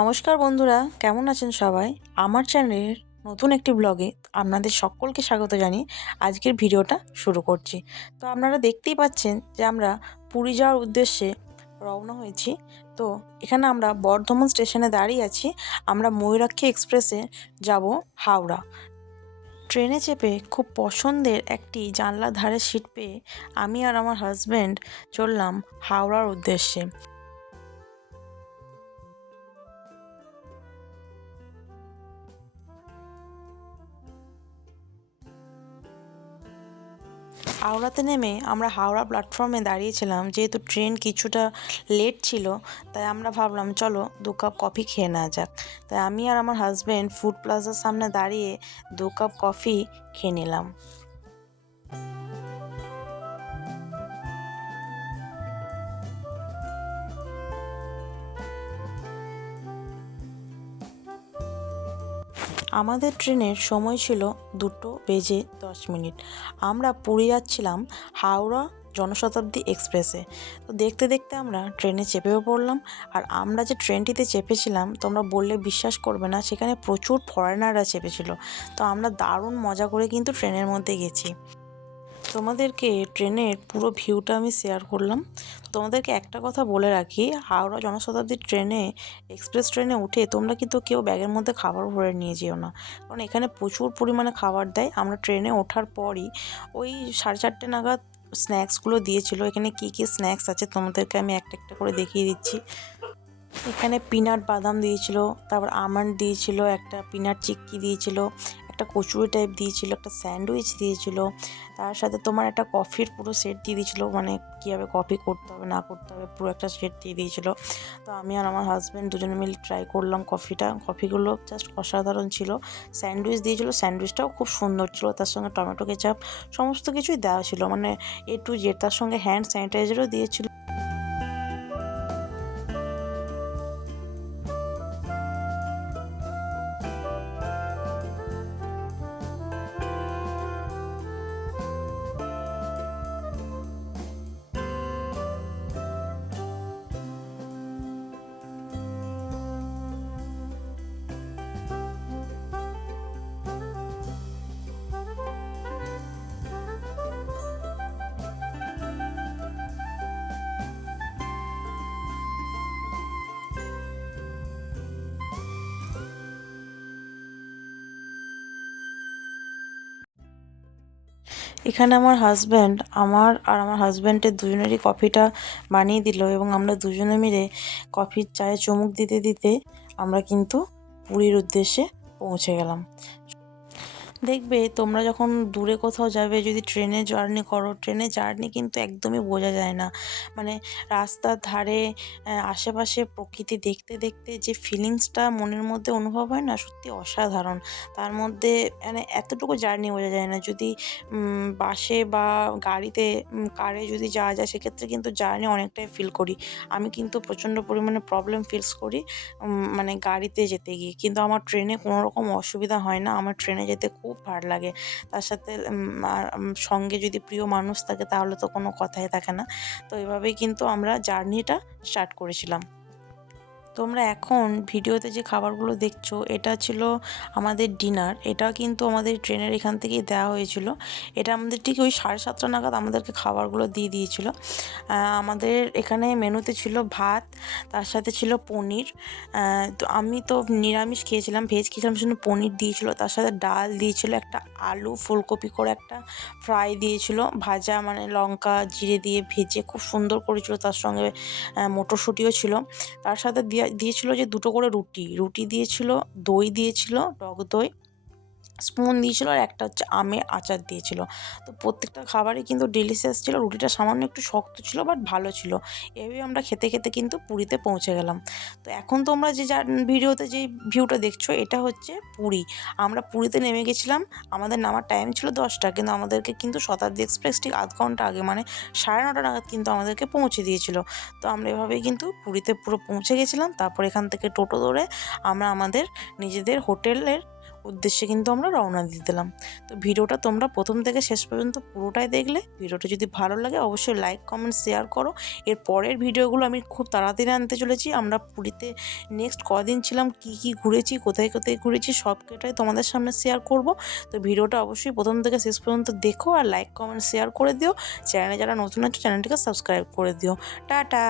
নমস্কার বন্ধুরা, কেমন আছেন সবাই? আমার চ্যানেলের নতুন একটি ব্লগে আপনাদের সকলকে স্বাগত জানিয়ে আজকের ভিডিওটা শুরু করছি। তো আপনারা দেখতেই পাচ্ছেন যে আমরা পুরী যাওয়ার উদ্দেশ্যে রওনা হয়েছি। তো এখানে আমরা বর্ধমান স্টেশনে দাঁড়িয়ে আছি। আমরা ময়ূরাক্ষী এক্সপ্রেসে যাব হাওড়া। ট্রেনে চেপে খুব পছন্দের একটি জানলার ধারে সিট পেয়ে আমি আর আমার হাজব্যান্ড চললাম হাওড়ার উদ্দেশ্যে। হাওড়াতে নেমে আমরা হাওড়া প্ল্যাটফর্মে দাঁড়িয়েছিলাম, যেহেতু ট্রেন কিছুটা লেট ছিল, তাই আমরা ভাবলাম, চলো দু কাপ কফি খেয়ে নেওয়া যাক। তাই আমি আর আমার হাজব্যান্ড ফুড প্লাজার সামনে দাঁড়িয়ে দু কাপ কফি খেয়ে নিলাম। আমাদের ট্রেনের সময় ছিল দুটো বেজে দশ মিনিট। আমরা পুরী যাচ্ছিলাম হাওড়া জনশতাব্দী এক্সপ্রেসে। তো দেখতে দেখতে আমরা ট্রেনে চেপেও পড়লাম আর আমরা যে ট্রেনটিতে চেপেছিলাম, তোমরা বললে বিশ্বাস করবে না, সেখানে প্রচুর ফরেনাররা চেপেছিল। তো আমরা দারুণ মজা করে কিন্তু ট্রেনের মধ্যে গেছি। তোমাদেরকে ট্রেনের পুরো ভিউটা আমি শেয়ার করলাম। তোমাদেরকে একটা কথা বলে রাখি, হাওড়া জনশতাব্দীর ট্রেনে, এক্সপ্রেস ট্রেনে উঠে তোমরা কিন্তু কেউ ব্যাগের মধ্যে খাবার ভরে নিয়ে যেও না। কারণ এখানে প্রচুর পরিমাণে খাবার দেয়। আমরা ট্রেনে ওঠার পরই ওই সাড়ে চারটে নাগাদ স্ন্যাক্সগুলো দিয়েছিল। এখানে কী কী স্ন্যাক্স আছে তোমাদেরকে আমি একটা একটা করে দেখিয়ে দিচ্ছি। এখানে পিনাট বাদাম দিয়েছিল, তারপর আমন্ড দিয়েছিল, একটা পিনাট চিক্কি দিয়েছিল একটা কচুরি টাইপ দিয়েছিল, একটা স্যান্ডউইচ দিয়েছিল, তার সাথে তোমার একটা কফির পুরো সেট দিয়ে দিয়েছিলো মানে কীভাবে কফি করতে হবে, না করতে হবে, পুরো একটা সেট দিয়ে দিয়েছিলো। তো আমি আর আমার হাজব্যান্ড দুজনে মিলে ট্রাই করলাম কফিটা কফিগুলো জাস্ট অসাধারণ ছিল। স্যান্ডউইচ দিয়েছিল স্যান্ডউইচটাও খুব সুন্দর ছিল, তার সঙ্গে টমেটো কেচাপ সমস্ত কিছুই দেওয়া ছিল। মানে এ টু জেড তার সঙ্গে হ্যান্ড স্যানিটাইজারও দিয়েছিল। এখানে আমার হাজব্যান্ড আমার আর আমার হাজব্যান্ডের দুজনেরই কফিটা বানিয়ে দিল এবং আমরা দুজনে মিলে কফির চায়ে চমুক দিতে দিতে আমরা কিন্তু পুরীর উদ্দেশ্যে পৌঁছে গেলাম। দেখবে তোমরা যখন দূরে কোথাও যাবে, যদি ট্রেনে জার্নি করো, ট্রেনে জার্নি কিন্তু একদমই বোঝা যায় না। মানে রাস্তার ধারে আশেপাশে প্রকৃতি দেখতে দেখতে যে ফিলিংসটা মনের মধ্যে অনুভব হয় না, সত্যি অসাধারণ। তার মধ্যে মানে এতটুকু জার্নি বোঝা যায় না। যদি বাসে বা গাড়িতে কারে যদি যাওয়া যায়, সেক্ষেত্রে কিন্তু জার্নি অনেকটাই ফিল করি। আমি কিন্তু প্রচণ্ড পরিমাণে প্রবলেম ফিলস করি মানে গাড়িতে যেতে গিয়ে। কিন্তু আমার ট্রেনে কোনো রকম অসুবিধা হয় না। আমার ট্রেনে যেতে খুব ভালো লাগে। তার সাথে সঙ্গে যদি প্রিয় মানুষ থাকে তাহলে তো কোনো কথাই থাকে না। তো এভাবেই কিন্তু আমরা জার্নিটা স্টার্ট করেছিলাম। তোমরা এখন ভিডিওতে যে খাবারগুলো দেখছ, এটা ছিল আমাদের ডিনার। এটা কিন্তু আমাদের ট্রেনের এখান থেকেই দেওয়া হয়েছিল। এটা আমাদের ঠিক ওই সাড়ে সাতটা নাগাদ আমাদেরকে খাবারগুলো দিয়ে দিয়েছিল। আমাদের এখানে মেনুতে ছিল ভাত, তার সাথে ছিল পনির। তো আমি তো নিরামিষ খেয়েছিলাম, ভেজ খেয়েছিলাম সেজন্য পনির দিয়েছিল। তার সাথে ডাল দিয়েছিল, একটা আলু, ফুলকপি করে একটা ফ্রাই দিয়েছিল। ভাজা মানে লঙ্কা, জিরে দিয়ে ভেজে খুব সুন্দর করেছিল। তার সঙ্গে মটরশুঁটিও ছিল। তার সাথে দিয়ে দিয়েছিল যে দুটো করে রুটি। রুটি দিয়েছিল দই দিয়েছিল টক দই স্পুন দিয়েছিলো আর একটা হচ্ছে আমের আচার দিয়েছিলো। তো প্রত্যেকটা খাবারই কিন্তু ডিলিশিয়াস ছিল, রুটিটা সামান্য একটু শক্ত ছিল বাট ভালো ছিল। এভাবেই আমরা খেতে খেতে কিন্তু পুরীতে পৌঁছে গেলাম। তো এখন তোমরা যে যার ভিডিওতে যে ভিউটা দেখছ, এটা হচ্ছে পুরী। আমরা পুরীতে নেমে গেছিলাম, আমাদের নামার টাইম ছিল দশটা, কিন্তু আমাদেরকে কিন্তু শতাব্দী এক্সপ্রেস ঠিক আধ ঘণ্টা আগে মানে সাড়ে নটা নাগাদ কিন্তু আমাদেরকে পৌঁছে দিয়েছিল। তো আমরা এভাবেই কিন্তু পুরীতে পুরো পৌঁছে গেছিলাম, তারপর এখান থেকে টোটো ধরে আমরা আমাদের নিজেদের হোটেলের উদ্দেশ্যে কিন্তু আমরা রওনা দিয়ে দিলাম। তো ভিডিওটা তোমরা প্রথম থেকে শেষ পর্যন্ত পুরোটাই দেখলে। ভিডিওটা যদি ভালো লাগে অবশ্যই লাইক কমেন্ট শেয়ার করো। এর পরের ভিডিওগুলো আমি খুব তাড়াতাড়ি আনতে চলেছি। আমরা পুরীতে নেক্সট কদিন ছিলাম, কি কি ঘুরেছি, কোথায় কোথায় ঘুরেছি সব কটাই তোমাদের সামনে শেয়ার করব। তো ভিডিওটা অবশ্যই প্রথম থেকে শেষ পর্যন্ত দেখো আর লাইক কমেন্ট শেয়ার করে দিও। চ্যানেলে যারা নতুন আছো, চ্যানেলটিকে সাবস্ক্রাইব করে দিও। টাটা!